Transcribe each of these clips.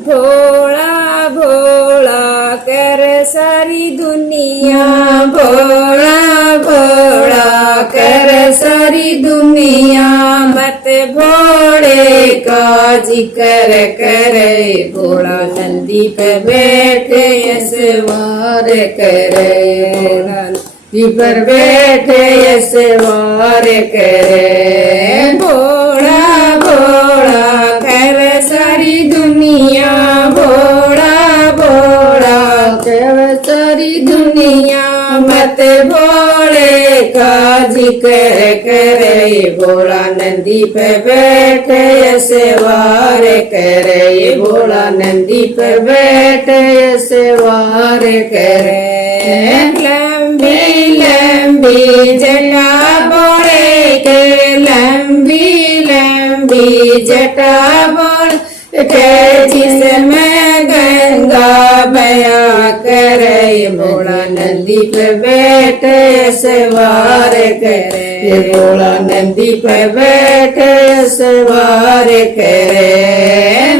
भोला भोला कर सारी दुनिया, भोला भोला कर सारी दुनिया। मत भोले का जिक्र करे, भोला नंदी पे बैठे सवार करे, नंदी पर बैठे सवार करे। भोला भोला कर सारी दुनिया, भोला भोला कर सारी दुनिया। मत भोले का जिक्र करे, भोला नंदी पे बैठे सवार करे, भोला नंदी पे बैठे सवार करे। लंबी लंबी जटा बोले के, लंबी लंबी जटा बोल के, जिसमें गंगा बया करे, भोला नंदी पे बैठे सवार करे, भोला नंदी पे बैठे सवार करे।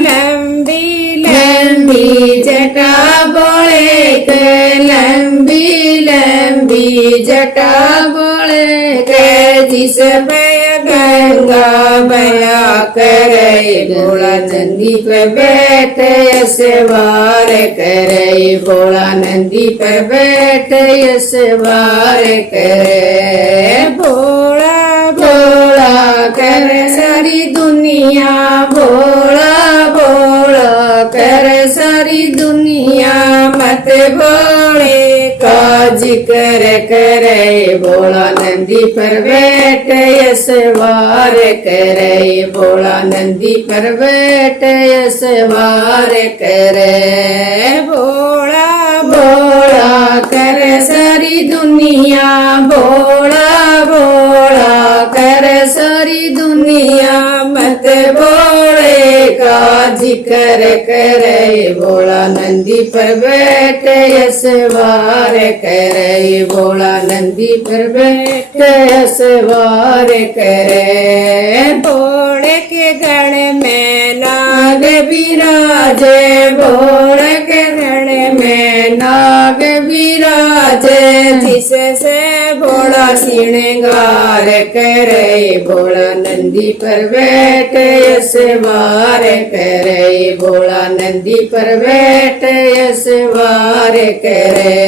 लंबी लंबी जटा बोले के, लंबी लंबी जटा बोले के, जिसमें गंगा बया करे, भोला नंदी पे बैठे सवार करे, भोला नंदी पर बैठे सवार करे। भोला भोला कर सारी दुनिया, भोला भोला कर सारी दुनिया। मत भोले का जिक्र करे, भोला नंदी पर बैठे सवार करे, भोला नंदी पर बैठे सवार करे। भोला भोला कर सारी दुनिया, भोला भोला कर सारी दुनिया। मत भोले का जिक्र करे, भोला नंदी पर बैठे सवार करे, भोला नंदी पर बैठे सवार करे। भोले के गण में नाग विराजे, भोले के गण में नाग विराजे, जिससे भोला श्रृंगार करे, भोला नंदी पर बैठे सवार करे, भोला नंदी पर बैठे सवार करे।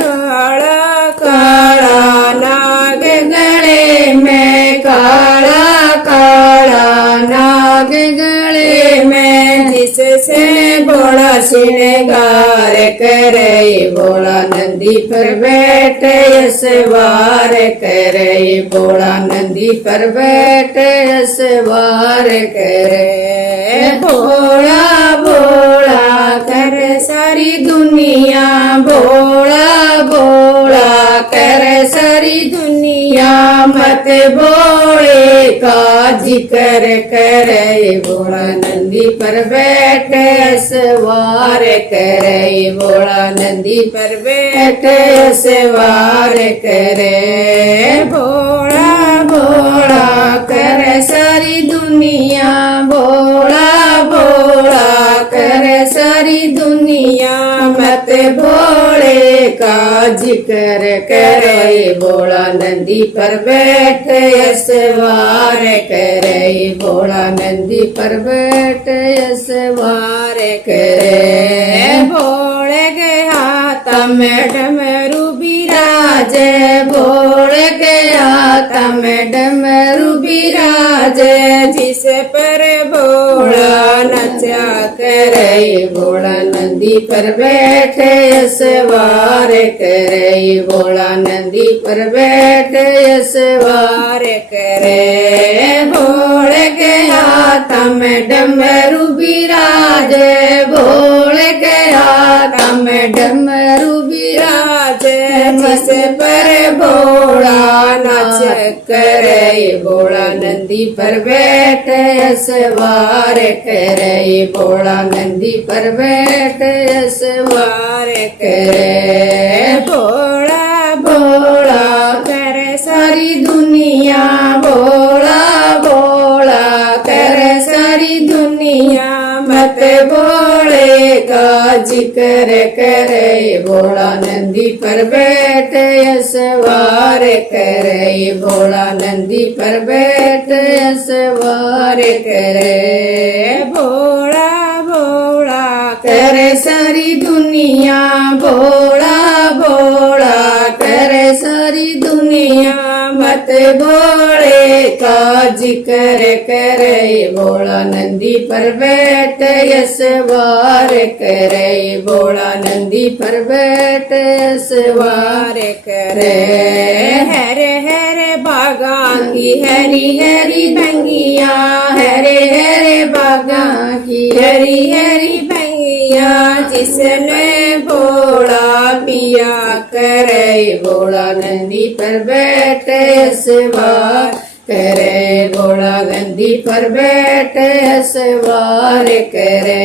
काला काला नाग गले में, काला काला नाग गले में, जिससे भोला श्रृंगार करे, भोला नंदी पर बैठे सवार करे, भोला नंदी पर बैठे सवार करे। भोला भोला कर सारी दुनिया, भोला भोला कर सारी दुनिया। मत भोले का जिक्र करे, भोला नंदी पर बैठे सवार करे, भोला नंदी पर बैठे सवार करे। भोला भोला कर सारी दुनिया, भोला भोला कर सारी दुनिया। मत भोले का जिक्र करे, भोला नंदी पर बैठे सवार करे, भोला नंदी पर बैठे सवार करे। भोले के हाथ में डमरू बिराजे, भोले के हाथ में डमरू बिराजे, जिस पर भोला नचा करे, भोला नंदी पर बैठे सवार करे, भोला नंदी पर बैठे सवार करे। भोले के हाथ में डमरू बिराजे, भोले के हाथ में डमरू बिराजे, जिस पर भोला नाच करे, भोला नंदी पर बैठे सवार करे, भोला नंदी पर बैठे सवार करे। भोला भोला कर सारी दुनिया, भोला भोला कर सारी दुनिया। मत भोले का जिक्र करे भोला नंदी पर बैठे सवार करे भोला नंदी पर बैठे सवार करे भोला भोला करे सारी दुनिया भोला भोला करे सारी दुनिया मत भोले का जिक्र करे भोला नंदी पर बैठे सवार करे भोला नंदी पर बैठे सवार करे हरे हरे बागा की हरी हरी बंगिया हरे हरे बागा की हरी हरी बंगिया जिसने भोला पिया करे भोला नंदी पर बैठे सवार करे भोला नंदी पर बैठे सवार करे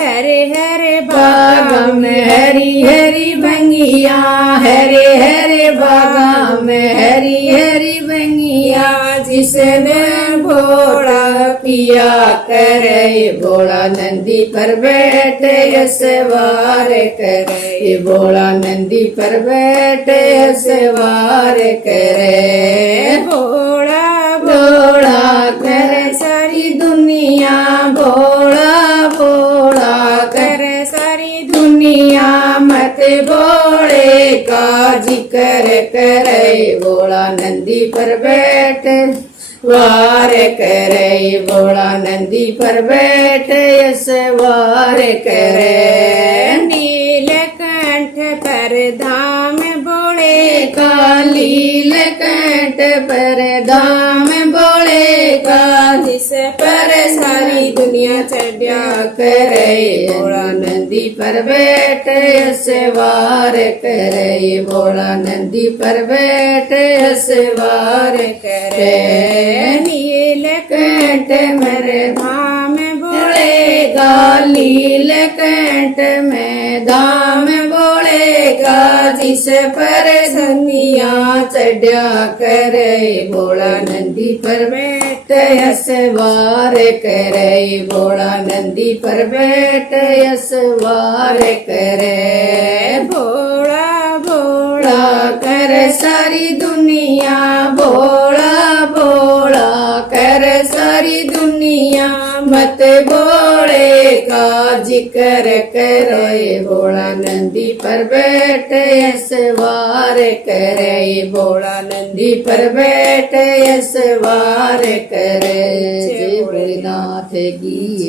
हरे हरे बागा में हरी हरी बंगिया हरे हरे बागा में हरी हरी बंगिया जिसने भोला पिया करे भोला नंदी पर बैठे सवार करे भोला नंदी पर बैठे सवार करे भोला भोला करे सारी दुनिया भोला भोला करे सारी दुनिया मत भोले का जिक्र करे भोला नंदी पर बैठे सवार करे भोला नंदी पर बैठे सवार करे नीलकंठ पर धाम भोले का नीलकंठ पर धाम भोले का जिस पर सारी दुनिया चढ़ा करे भोला नंदी पर बैठे सवार करे भोला नंदी पर बैठे सवार करे नीलकंठ मेरे धाम भोले का नीलकंठ में धाम भोले का जिस पर दुनिया चढ़ा करे भोला नंदी पर बैठे सवार करे भोला नंदी पर बैठे सवार करे भोला भोला कर सारी दुनिया भोला भोला कर सारी दुनिया मत भोले का जिक्र करे भोला नंदी पर बैठे सवार करे भोला नंदी पर बैठे सवार करे जय भोलेनाथ की